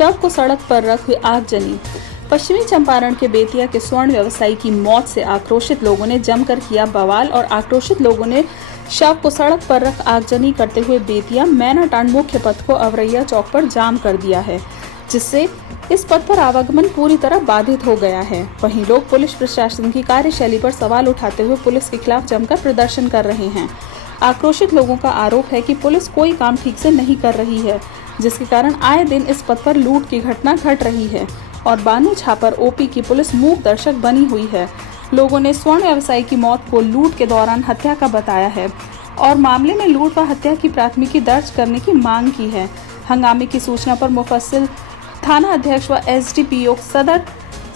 शव को सड़क पर रख हुई आगजनी। पश्चिमी चंपारण के बेतिया के स्वर्ण व्यवसायी की मौत से आक्रोशित लोगों ने जमकर किया बवाल और आक्रोशित लोगों ने शव को सड़क पर रख आगजनी करते हुए बेतिया मैनाटांड मुख्य पथ को अवरैया चौक पर जाम कर दिया है, जिससे इस पथ पर आवागमन पूरी तरह बाधित हो गया है। वहीं लोग पुलिस प्रशासन की कार्यशैली पर सवाल उठाते हुए पुलिस के खिलाफ जमकर प्रदर्शन कर रहे हैं। आक्रोशित लोगों का आरोप है कि पुलिस कोई काम ठीक से नहीं कर रही है, जिसके कारण आए दिन इस पथ पर लूट की घटना घट रही है और बानू छापर ओपी की पुलिस मूक दर्शक बनी हुई है। लोगों ने स्वर्ण व्यवसायी की मौत को लूट के दौरान हत्या का बताया है और मामले में लूट व हत्या की प्राथमिकी दर्ज करने की मांग की है। हंगामे की सूचना पर मुफस्सिल थाना अध्यक्ष व एसडीपीओ सदर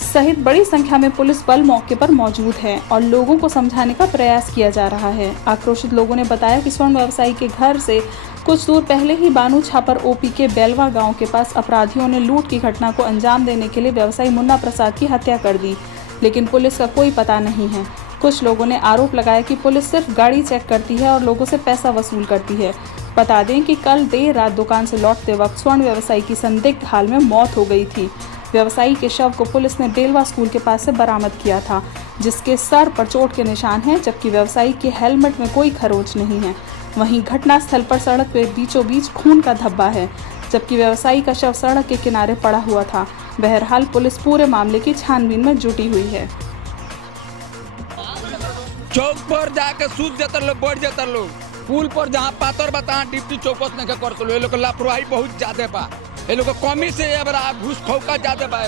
सहित बड़ी संख्या में पुलिस बल मौके पर मौजूद है और लोगों को समझाने का प्रयास किया जा रहा है। आक्रोशित लोगों ने बताया कि स्वर्ण व्यवसायी के घर से कुछ दूर पहले ही बानू छापर ओपी के बेलवा गांव के पास अपराधियों ने लूट की घटना को अंजाम देने के लिए व्यवसायी मुन्ना प्रसाद की हत्या कर दी, लेकिन पुलिस का कोई पता नहीं है। कुछ लोगों ने आरोप लगाया कि पुलिस सिर्फ गाड़ी चेक करती है और लोगों से पैसा वसूल करती है। बता दें कि कल देर रात दुकान से लौटते वक्त स्वर्ण व्यवसायी की संदिग्ध हाल में मौत हो गई थी। व्यवसायी के शव को पुलिस ने बेलवा स्कूल के पास से बरामद किया था, जिसके सर पर चोट के निशान हैं, जबकि व्यवसायी के हेलमेट में कोई खरोंच नहीं है। वहीं घटनास्थल पर सड़क पे बीचों बीच खून का धब्बा है, जबकि व्यवसायी का शव सड़क के किनारे पड़ा हुआ था। बहरहाल पुलिस पूरे मामले की छानबीन में जुटी हुई है। चौक पर जाके सूत जाता लोग, बढ़ जाता लोग, पुल पर जहाँ पातर बता डिप्टी चौकस नहीं करते लोग। ये लोग लापरवाही बहुत ज्यादा बा, ये लोग कमी से घूस खौका ज्यादा बा।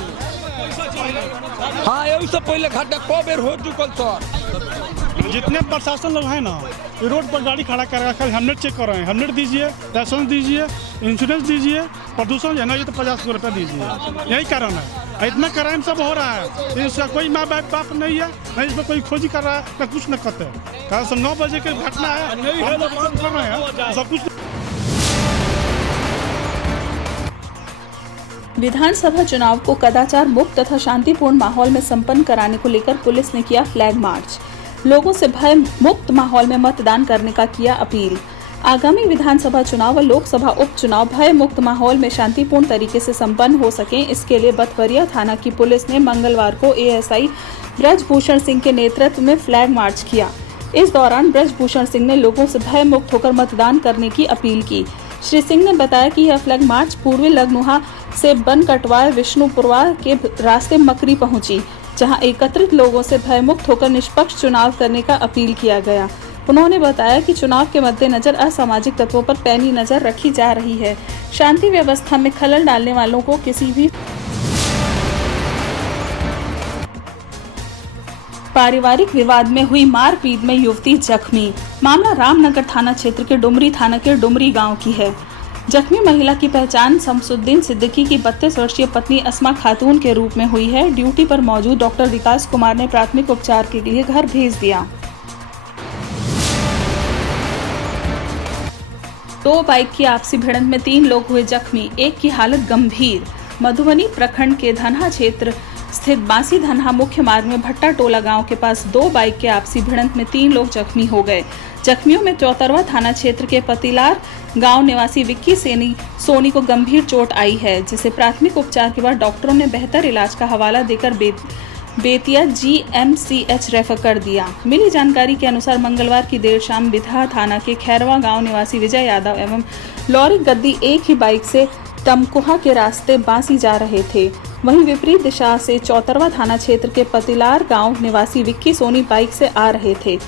हाँ, यही सब पहले घटना को बेर हो चुकल सर। जितने प्रशासन लोग हैं ना, रोड पर गाड़ी खड़ा कर रखा है, हेलमेट चेक कर रहे हैं। हेलमेट दीजिए, लाइसेंस दीजिए, इंश्योरेंस दीजिए, प्रदूषण है ना, ये तो 50 रुपये दीजिए। यही कारण है, इतना क्राइम सब हो रहा है। इसका कोई माँ बाप नहीं है, नहीं इसमें कोई खोजी कर रहा है, ना कुछ न करते हैं। कारण से 9 बजे की घटना है, हम लोग बंद कर रहे हैं सब कुछ। विधानसभा चुनाव को कदाचार मुक्त तथा शांतिपूर्ण माहौल में संपन्न कराने को लेकर पुलिस ने किया फ्लैग मार्च। लोगों से भय मुक्त माहौल में मतदान करने का किया अपील। आगामी विधानसभा चुनाव व लोकसभा उपचुनाव भय मुक्त माहौल में शांतिपूर्ण तरीके से संपन्न हो सके, इसके लिए बथवरिया थाना की पुलिस ने मंगलवार को एएसआई ब्रजभूषण सिंह के नेतृत्व में फ्लैग मार्च किया। इस दौरान ब्रजभूषण सिंह ने लोगों से भय मुक्त होकर मतदान करने की अपील की। श्री सिंह ने बताया कि यह फ्लैग मार्च पूर्वी लगनुहा से बनकटवार विष्णुपुरवा के रास्ते मकरी पहुंची, जहां एकत्रित लोगों से भयमुक्त होकर निष्पक्ष चुनाव करने का अपील किया गया। उन्होंने बताया कि चुनाव के मद्देनजर असामाजिक तत्वों पर पैनी नजर रखी जा रही है। शांति व्यवस्था में खलल डालने वालों को किसी भी पारिवारिक विवाद में हुई मारपीट में युवती जख्मी। मामला रामनगर थाना क्षेत्र के डुमरी थाना के डुमरी गांव की है। जख्मी महिला की पहचान शमसुद्दीन सिद्दीकी की 32 वर्षीय पत्नी अस्मा खातून के रूप में हुई है। ड्यूटी पर मौजूद डॉक्टर विकास कुमार ने प्राथमिक उपचार के लिए घर भेज दिया। 2 बाइक की आपसी भिड़ंत में 3 लोग हुए जख्मी, एक की हालत गंभीर। मधुबनी प्रखंड के धनहा क्षेत्र स्थित बांसी धनहा मुख्य मार्ग में भट्टा टोला गांव के पास 2 बाइक के आपसी भिड़ंत में 3 लोग जख्मी हो गए। जख्मियों में चौतरवा थाना क्षेत्र के पतिलार गांव निवासी विक्की सोनी को गंभीर चोट आई है, जिसे प्राथमिक उपचार के बाद डॉक्टरों ने बेहतर इलाज का हवाला देकर बेतिया GMCH रेफर कर दिया। मिली जानकारी के अनुसार मंगलवार की देर शाम बिधा थाना के खैरवा गांव निवासी विजय यादव एवं लौरी गद्दी एक ही बाइक से तमकुहा के रास्ते बांसी जा रहे थे। वहीं विपरीत दिशा से चौतरवा थाना क्षेत्र के पतिलार गांव निवासी विक्की सोनी बाइक से आ रहे थे।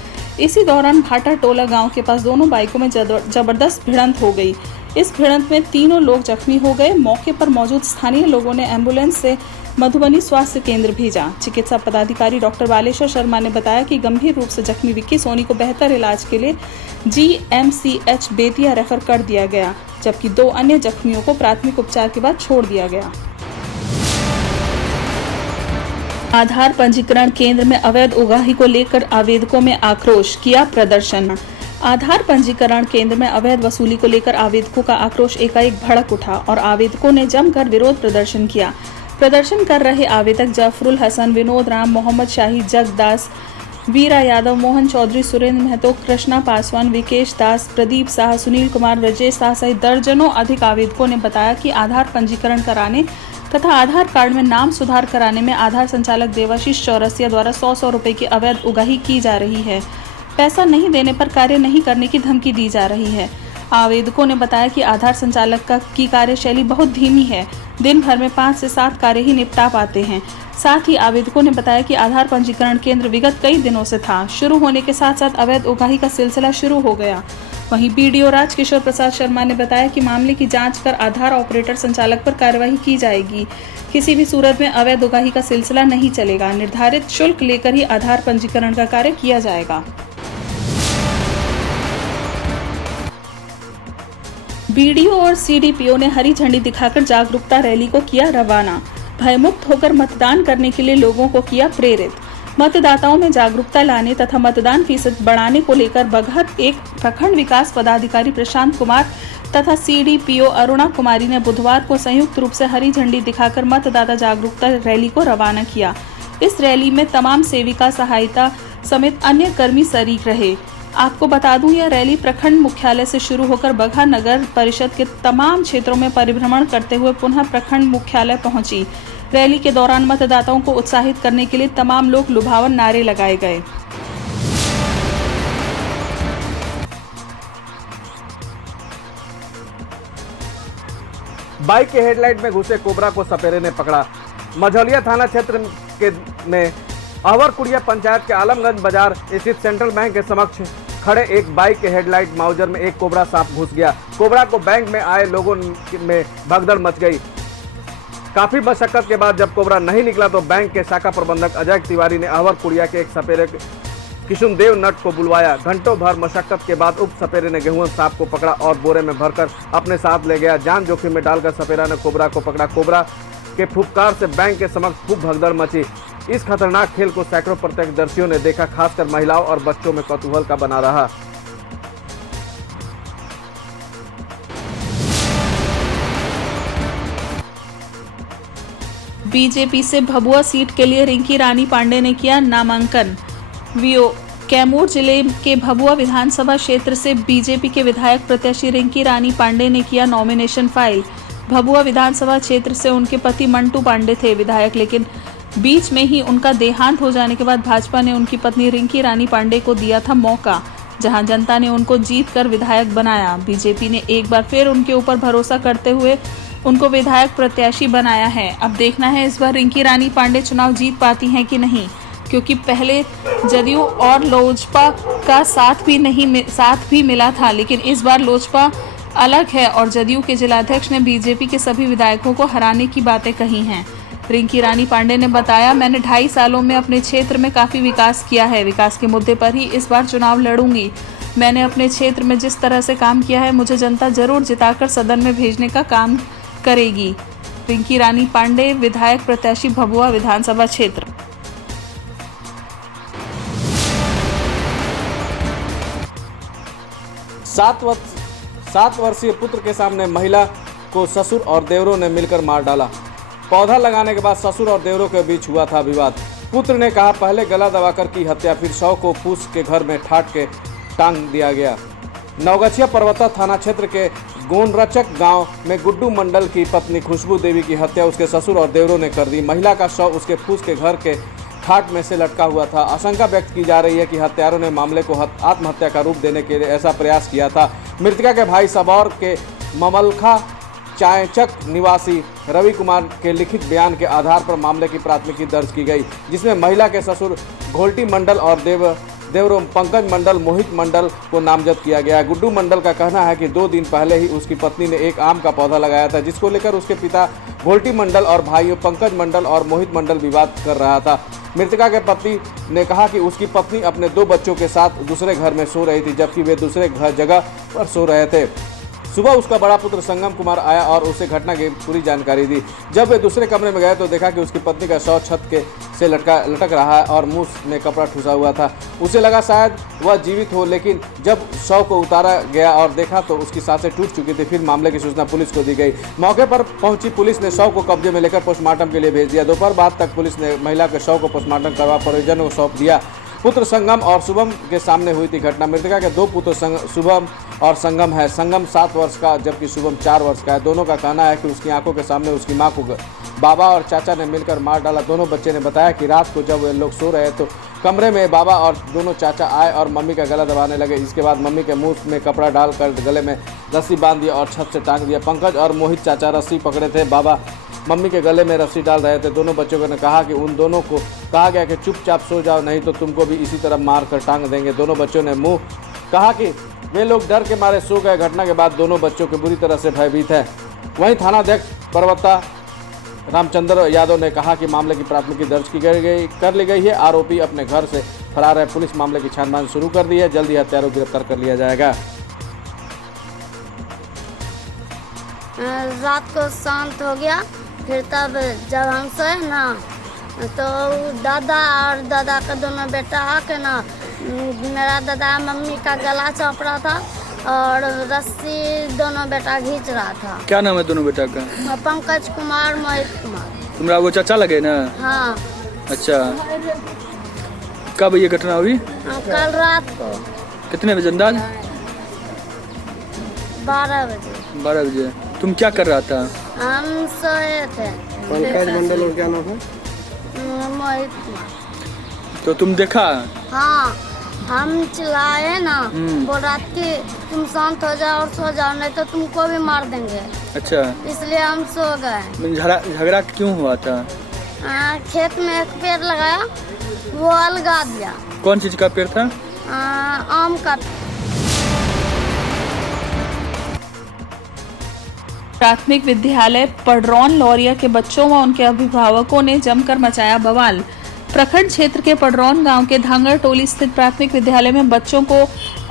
इसी दौरान भाटा टोला गांव के पास दोनों बाइकों में जबरदस्त भिड़ंत हो गई। इस भिड़ंत में 3 लोग जख्मी हो गए। मौके पर मौजूद स्थानीय लोगों ने एम्बुलेंस से मधुबनी स्वास्थ्य केंद्र भेजा। चिकित्सा पदाधिकारी डॉक्टर बालेश्वर शर्मा ने बताया कि गंभीर रूप से जख्मी विक्की सोनी को बेहतर इलाज के लिए GMCH बेतिया रेफर कर दिया गया, जबकि 2 अन्य जख्मियों को प्राथमिक उपचार के बाद छोड़ दिया गया। आधार पंजीकरण केंद्र में अवैध उगाही को लेकर आवेदकों में आक्रोश, किया प्रदर्शन। आधार पंजीकरण केंद्र में अवैध वसूली को लेकर आवेदकों का आक्रोश एकाएक भड़क उठा और आवेदकों ने जमकर विरोध प्रदर्शन किया। प्रदर्शन कर रहे आवेदक जाफरुल हसन, विनोद राम, मोहम्मद शाहिद, जगदास, वीरा यादव, मोहन चौधरी, सुरेंद्र महतो, कृष्णा पासवान, विकेश दास, प्रदीप शाह, सुनील कुमार, ब्रजेश शाह सहित दर्जनों अधिक आवेदकों ने बताया कि आधार पंजीकरण कराने तथा आधार कार्ड में नाम सुधार कराने में आधार संचालक देवाशीष चौरसिया द्वारा 100 रुपए की अवैध उगाही की जा रही है। पैसा नहीं देने पर कार्य नहीं करने की धमकी दी जा रही है। आवेदकों ने बताया कि आधार संचालक की कार्यशैली बहुत धीमी है, दिन भर में 5 से 7 कार्य ही निपटा पाते हैं। साथ ही आवेदकों ने बताया कि आधार पंजीकरण केंद्र विगत कई दिनों से था, शुरू होने के साथ साथ अवैध उगाही का सिलसिला शुरू हो गया। वहीं बीडीओ राजकिशोर प्रसाद शर्मा ने बताया कि मामले की जांच कर आधार ऑपरेटर संचालक पर कार्यवाही की जाएगी। किसी भी सूरत में अवैध उगाही का सिलसिला नहीं चलेगा, निर्धारित शुल्क लेकर ही आधार पंजीकरण का कार्य किया जाएगा। बीडीओ और सीडीपीओ ने हरी झंडी दिखाकर जागरूकता रैली को किया रवाना। भयमुक्त होकर मतदान करने के लिए लोगों को किया प्रेरित। मतदाताओं में जागरूकता लाने तथा मतदान फीसद बढ़ाने को लेकर बगहर एक प्रखंड विकास पदाधिकारी प्रशांत कुमार तथा सीडीपीओ अरुणा कुमारी ने बुधवार को संयुक्त रूप से हरी झंडी दिखाकर मतदाता जागरूकता रैली को रवाना किया। इस रैली में तमाम सेविका, सहायता समेत अन्य कर्मी शरीक रहे। आपको बता दूं, यह रैली प्रखंड मुख्यालय से शुरू होकर बगहा नगर परिषद के तमाम क्षेत्रों में परिभ्रमण करते हुए पुनः प्रखंड मुख्यालय पहुंची। रैली के दौरान मतदाताओं को उत्साहित करने के लिए तमाम लोग लुभावन नारे लगाए गए। बाइक के हेडलाइट में घुसे कोबरा को सपेरे ने पकड़ा। मझौलिया थाना क्षेत्र में अहवरकुड़िया पंचायत के आलमगंज बाजार स्थित सेंट्रल बैंक के समक्ष खड़े एक बाइक के हेडलाइट माउजर में एक कोबरा सांप घुस गया। कोबरा को बैंक में आए लोगों में भगदड़ मच गई। काफी मशक्कत के बाद जब कोबरा नहीं निकला तो बैंक के शाखा प्रबंधक अजय तिवारी ने अहवरकुड़िया के एक सपेरे किशुनदेव नट को बुलवाया। घंटों भर मशक्कत के बाद उक्त सपेरे ने गेहूं सांप को पकड़ा और बोरे में भरकर अपने साथ ले गया। जान जोखिम में डालकर सपेरा ने कोबरा को पकड़ा। कोबरा के फुफकार से बैंक के समक्ष खूब भगदड़ मची। इस खतरनाक खेल को सैकड़ों प्रत्यक्षदर्शियों ने देखा, खासकर महिलाओं और बच्चों में कौतूहल का बना रहा। बीजेपी से भभुआ सीट के लिए रिंकी रानी पांडे ने किया नामांकन। कैमूर जिले के भभुआ विधानसभा क्षेत्र से बीजेपी के विधायक प्रत्याशी रिंकी रानी पांडे ने किया नॉमिनेशन फाइल। भभुआ विधानसभा क्षेत्र से उनके पति मंटू पांडे थे विधायक, लेकिन बीच में ही उनका देहांत हो जाने के बाद भाजपा ने उनकी पत्नी रिंकी रानी पांडे को दिया था मौका, जहां जनता ने उनको जीत कर विधायक बनाया। बीजेपी ने एक बार फिर उनके ऊपर भरोसा करते हुए उनको विधायक प्रत्याशी बनाया है। अब देखना है इस बार रिंकी रानी पांडे चुनाव जीत पाती हैं कि नहीं, क्योंकि पहले जदयू और लोजपा का साथ भी मिला था, लेकिन इस बार लोजपा अलग है और जदयू के जिलाध्यक्ष ने बीजेपी के सभी विधायकों को हराने की बातें कही हैं। रिंकी रानी पांडे ने बताया, मैंने 2.5 सालों में अपने क्षेत्र में काफ़ी विकास किया है। विकास के मुद्दे पर ही इस बार चुनाव लड़ूंगी। मैंने अपने क्षेत्र में जिस तरह से काम किया है, मुझे जनता जरूर जिताकर सदन में भेजने का काम करेगी। रिंकी रानी पांडे, विधायक प्रत्याशी भभुआ विधानसभा क्षेत्र। सात वर्षीय पुत्र के सामने महिला को ससुर और देवरों ने मिलकर मार डाला। पौधा लगाने के बाद ससुर और देवरों के बीच हुआ था विवाद। पुत्र ने कहा, पहले गला दबाकर की हत्या, फिर शव को फूस के घर में ठाट के टांग दिया गया। नवगछिया पर्वता थाना क्षेत्र के गोनरचक गांव में गुड्डू मंडल की पत्नी खुशबू देवी की हत्या उसके ससुर और देवरों ने कर दी। महिला का शव उसके फूस के घर के ठाट में से लटका हुआ था। आशंका व्यक्त की जा रही है कि हत्यारों ने मामले को आत्महत्या का रूप देने के लिए ऐसा प्रयास किया था। मृतका के भाई सबौर के ममलखा चायचक निवासी रवि कुमार के लिखित बयान के आधार पर मामले की प्राथमिकी दर्ज की गई, जिसमें महिला के ससुर घोल्टी मंडल और देवरों पंकज मंडल, मोहित मंडल को नामजद किया गया। गुड्डू मंडल का कहना है कि 2 दिन पहले ही उसकी पत्नी ने एक आम का पौधा लगाया था, जिसको लेकर उसके पिता घोल्टी मंडल और भाइयों पंकज मंडल और मोहित मंडल विवाद कर रहा था। मृतका के पति ने कहा कि उसकी पत्नी अपने 2 बच्चों के साथ दूसरे घर में सो रही थी, जबकि वे दूसरे जगह पर सो रहे थे। सुबह उसका बड़ा पुत्र संगम कुमार आया और उसे घटना की पूरी जानकारी दी। जब वे दूसरे कमरे में गए तो देखा कि उसकी पत्नी का शव छत से लटक रहा है और मुंह में कपड़ा ठूसा हुआ था। उसे लगा शायद वह जीवित हो, लेकिन जब शव को उतारा गया और देखा तो उसकी सांसें टूट चुकी थी। फिर मामले की सूचना पुलिस को दी गई। मौके पर पहुंची पुलिस ने शव को कब्जे में लेकर पोस्टमार्टम के लिए भेज दिया। दोपहर बाद तक पुलिस ने महिला के शव को पोस्टमार्टम करवा परिजनों को सौंप दिया। पुत्र संगम और शुभम के सामने हुई थी घटना। मृतका के दो पुत्र शुभम और संगम है। संगम 7 वर्ष का जबकि शुभम 4 वर्ष का है। दोनों का कहना है कि उसकी आंखों के सामने उसकी मां को बाबा और चाचा ने मिलकर मार डाला। दोनों बच्चे ने बताया कि रात को जब वे लोग सो रहे तो कमरे में बाबा और दोनों चाचा आए और मम्मी का गला दबाने लगे। इसके बाद मम्मी के मुंह में कपड़ा डालकर गले में रस्सी बांध दिया और छत से टांग दिया। पंकज और मोहित चाचा रस्सी पकड़े थे, बाबा मम्मी के गले में रस्सी डाल रहे थे। दोनों बच्चों ने कहा कि उन दोनों को कहा गया कि चुपचाप सो जाओ, नहीं तो तुमको भी इसी तरह मार कर टांग देंगे। दोनों बच्चों ने मुंह कहा कि वे लोग डर के मारे सो गए। घटना के बाद दोनों बच्चों के बुरी तरह से भयभीत है। वहीं थानाध्यक्ष पर्वता रामचंद्र यादव ने कहा कि मामले की प्राथमिकी दर्ज कर ली गई है। आरोपी अपने घर से फरार है। पुलिस मामले की छानबीन शुरू कर दी है। जल्द ही हत्यारों को गिरफ्तार कर लिया जाएगा। रात को शांत हो गया, फिर तब जब हम सोए ना तो दादा और दादा का दोनों बेटा आके ना मेरा दादा मम्मी का गला चौंप रहा था और रस्सी दोनों बेटा खींच रहा था। क्या नाम है दोनों बेटा का? पंकज कुमार, मोहित कुमार। तुम्हारा वो चाचा लगे ना? हाँ। अच्छा, कब ये घटना हुई? कल रात को। कितने बजे अंदाज? 12 बजे। 12 बजे। तुम क्या कर रहा था? हम सोए थे। पंकज मंडल और क्या नाम है? मोहित कुमार। तो तुम देखा? हाँ, हम चिल्लाए ना, बोल रहा कि तुम शांत हो जाओ और सो जाओ, नहीं तो तुमको भी मार देंगे। अच्छा, इसलिए हम सो गए। झगड़ा क्यों हुआ था? खेत में एक पेड़ लगाया, वो अलगा दिया। कौन चीज का पेड़ था? आम का। प्राथमिक विद्यालय पडरौन लौरिया के बच्चों व उनके अभिभावकों ने जमकर मचाया बवाल। प्रखंड क्षेत्र के पडरौन गांव के धांगर टोली स्थित प्राथमिक विद्यालय में बच्चों को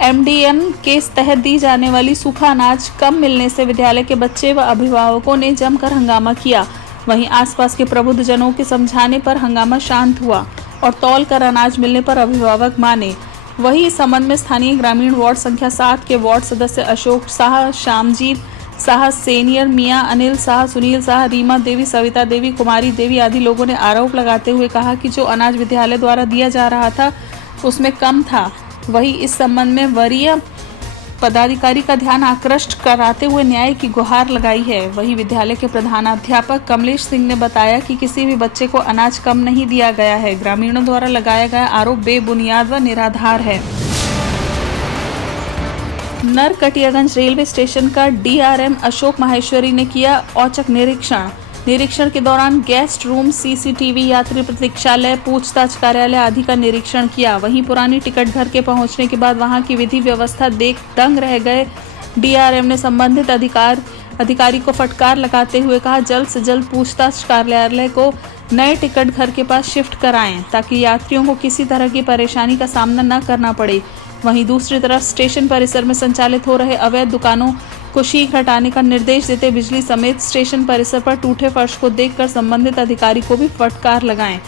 एमडीएन के तहत दी जाने वाली सूखा अनाज कम मिलने से विद्यालय के बच्चे व अभिभावकों ने जमकर हंगामा किया। वहीं आसपास के प्रबुद्ध जनों के समझाने पर हंगामा शांत हुआ और तौल कर अनाज मिलने पर अभिभावक माने। वहीं इस संबंध में स्थानीय ग्रामीण वार्ड संख्या 7 के वार्ड सदस्य अशोक शाह, श्यामजीत शाह, सीनियर मियां, अनिल शाह, सुनील शाह, रीमा देवी, सविता देवी, कुमारी देवी आदि लोगों ने आरोप लगाते हुए कहा कि जो अनाज विद्यालय द्वारा दिया जा रहा था उसमें कम था। वहीं इस संबंध में वरीय पदाधिकारी का ध्यान आकृष्ट कराते हुए न्याय की गुहार लगाई है। वहीं विद्यालय के प्रधानाध्यापक कमलेश सिंह ने बताया कि किसी भी बच्चे को अनाज कम नहीं दिया गया है। ग्रामीणों द्वारा लगाया गया आरोप बेबुनियाद व निराधार है। नरकटियागंज रेलवे स्टेशन का डीआरएम अशोक माहेश्वरी ने किया औचक निरीक्षण के दौरान गेस्ट रूम, सीसीटीवी, यात्री प्रतीक्षालय, पूछताछ कार्यालय आदि का निरीक्षण किया। वहीं पुरानी टिकट घर के पहुंचने के बाद वहां की विधि व्यवस्था देख दंग रह गए। डीआरएम ने संबंधित अधिकारी को फटकार लगाते हुए कहा, जल्द से जल्द पूछताछ कार्यालय को नए टिकट घर के पास शिफ्ट कराएं ताकि यात्रियों को किसी तरह की परेशानी का सामना न करना पड़े। वहीं दूसरी तरफ स्टेशन परिसर में संचालित हो रहे अवैध दुकानों को शीघ्र हटाने का निर्देश देते बिजली समेत स्टेशन परिसर पर टूटे फर्श को देखकर संबंधित अधिकारी को भी फटकार लगाएं।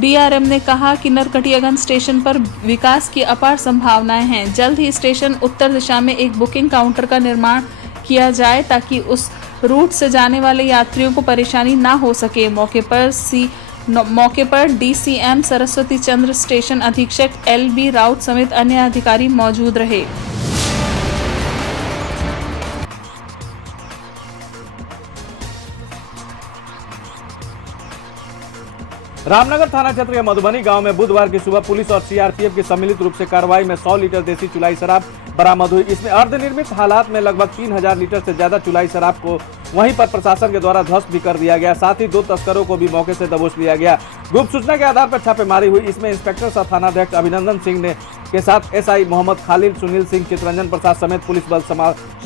डीआरएम ने कहा कि नरकटियागंज स्टेशन पर विकास की अपार संभावनाएं हैं। जल्द ही स्टेशन उत्तर दिशा में एक बुकिंग काउंटर का निर्माण किया जाए ताकि उस रूट से जाने वाले यात्रियों को परेशानी न हो सके। मौके पर डीसीएम सरस्वती चंद्र, स्टेशन अधीक्षक एलबी राउत समेत अन्य अधिकारी मौजूद रहे। रामनगर थाना क्षेत्र के मधुबनी गांव में बुधवार की सुबह पुलिस और सीआरपीएफ की सम्मिलित रूप से कार्रवाई में 100 लीटर देसी चुलाई शराब बरामद हुई। इसमें अर्धनिर्मित हालात में लगभग 3000 लीटर से ज्यादा चुलाई शराब को वहीं पर प्रशासन के द्वारा ध्वस्त भी कर दिया गया। साथ ही 2 तस्करों को भी मौके से दबोच लिया गया। गुप्त सूचना के आधार पर छापेमारी हुई। इसमें इंस्पेक्टर सह थानाध्यक्ष अभिनंदन सिंह ने के साथ एसआई मोहम्मद खालिद, सुनील सिंह, चित्रंजन प्रसाद समेत पुलिस बल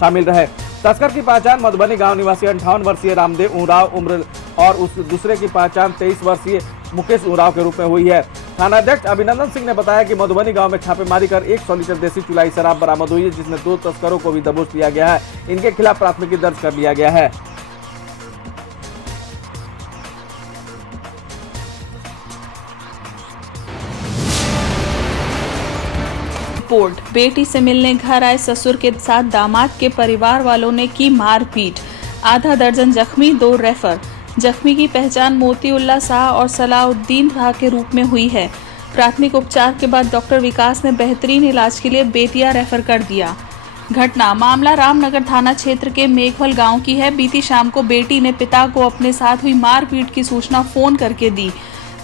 शामिल रहे। तस्कर की पहचान मधुबनी गांव निवासी 58 वर्षीय रामदेव उराव उम्र और उस दूसरे की पहचान 23 वर्षीय मुकेश उराव के रूप में हुई है। थानाध्यक्ष अभिनंदन सिंह ने बताया कि मधुबनी गांव में छापेमारी कर 100 लीटर देसी चुलाई शराब बरामद हुई है, जिसमें 2 तस्करों को भी दबोच लिया गया है। इनके खिलाफ प्राथमिकी दर्ज कर लिया गया है। रिपोर्ट। बेटी से मिलने घर आए ससुर के साथ दामाद के परिवार वालों ने की मारपीट, आधा दर्जन जख्मी, 2 रेफर। जख्मी की पहचान मोतीउल्लाह शाह और सलाउद्दीन शाह के रूप में हुई है। प्राथमिक उपचार के बाद डॉक्टर विकास ने बेहतरीन इलाज के लिए बेतिया रेफर कर दिया। घटना मामला रामनगर थाना क्षेत्र के मेघवल गांव की है। बीती शाम को बेटी ने पिता को अपने साथ हुई मारपीट की सूचना फोन करके दी।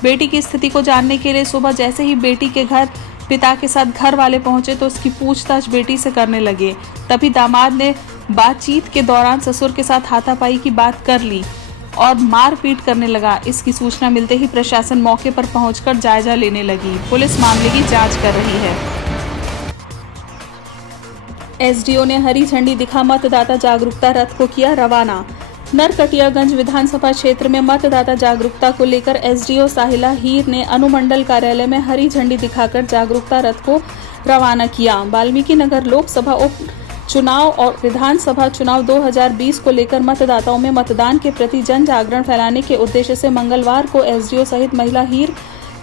बेटी की स्थिति को जानने के लिए सुबह जैसे ही बेटी के घर पिता के साथ घर वाले पहुंचे तो उसकी पूछताछ बेटी से करने लगे। तभी दामाद ने बातचीत के दौरान ससुर के साथ हाथापाई की बात कर ली और मारपीट करने लगा। इसकी सूचना मिलते ही प्रशासन मौके पर पहुंचकर जायजा लेने लगी। पुलिस मामले की जांच कर रही है। एसडीओ ने हरी झंडी दिखा मतदाता जागरूकता रथ को किया रवाना। नरकटियागंज विधानसभा क्षेत्र में मतदाता जागरूकता को लेकर एसडीओ साहिला हीर ने अनुमंडल कार्यालय में हरी झंडी दिखाकर जागरूकता रथ को रवाना किया। वाल्मीकि नगर लोकसभा उप चुनाव और विधानसभा चुनाव 2020 को लेकर मतदाताओं में मतदान के प्रति जन जागरण फैलाने के उद्देश्य से मंगलवार को एसडीओ सहित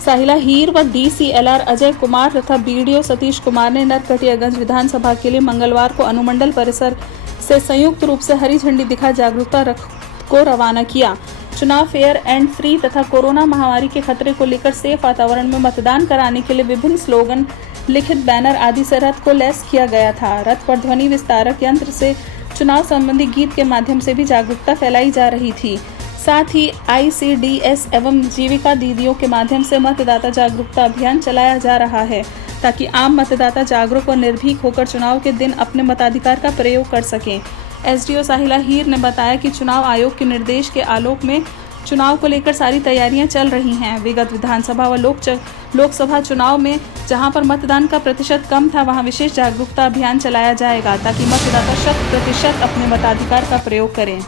साहिला हीर व डीसीएलआर अजय कुमार तथा बीडीओ सतीश कुमार ने नरकटियागंज विधानसभा के लिए मंगलवार को अनुमंडल परिसर से संयुक्त रूप से हरी झंडी दिखा जागरूकता रथ को रवाना किया। चुनाव फेयर एंड फ्री तथा कोरोना महामारी के खतरे को लेकर सेफ वातावरण में मतदान कराने के लिए विभिन्न स्लोगन, लिखित बैनर आदि से रथ को लैस किया गया था। रथ पर ध्वनि विस्तारक यंत्र से चुनाव संबंधी गीत के माध्यम से भी जागरूकता फैलाई जा रही थी। साथ ही ICDS एवं जीविका दीदियों के माध्यम से मतदाता जागरूकता अभियान चलाया जा रहा है ताकि आम मतदाता जागरूक और निर्भीक होकर चुनाव के दिन अपने मताधिकार का प्रयोग कर सकें। एसडीओ साहिला हीर ने बताया कि चुनाव आयोग के निर्देश के आलोक में चुनाव को लेकर सारी तैयारियां चल रही हैं। विगत विधानसभा व लोकसभा चुनाव में जहां पर मतदान का प्रतिशत कम था वहां विशेष जागरूकता अभियान चलाया जाएगा ताकि मतदाता 100% अपने मताधिकार का प्रयोग करें।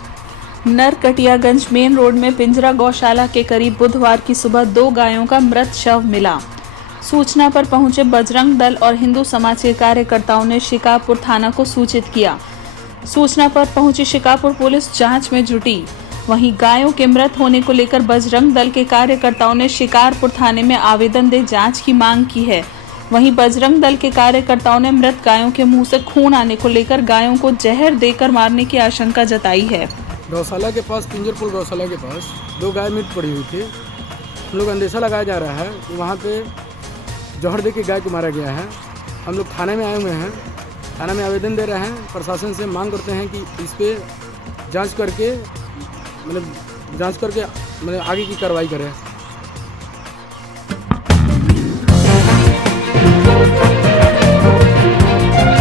नरकटियागंज मेन रोड में पिंजरा गौशाला के करीब बुधवार की सुबह 2 गायों का मृत शव मिला। सूचना पर पहुंचे बजरंग दल और हिंदू समाज के कार्यकर्ताओं ने शिकारपुर थाना को सूचित किया। सूचना पर पहुंची शिकारपुर पुलिस जांच में जुटी। वहीं गायों के मृत होने को लेकर बजरंग दल के कार्यकर्ताओं ने शिकारपुर थाने में आवेदन दे जांच की मांग की है। वहीं बजरंग दल के कार्यकर्ताओं ने मृत गायों के मुंह से खून आने को लेकर गायों को जहर देकर मारने की आशंका जताई है। गौशाला के पास, पिंजरपुर गौशाला के पास 2 गाय मृत पड़ी हुई थी। हम लोग अंदेशा लगाया जा रहा है कि वहाँ पे जहर दे के गाय को मारा गया है। हम लोग थाने में आए हुए हैं, थाना में आवेदन दे रहे हैं। प्रशासन से मांग करते हैं कि इस पर जांच करके आगे की कार्रवाई करें।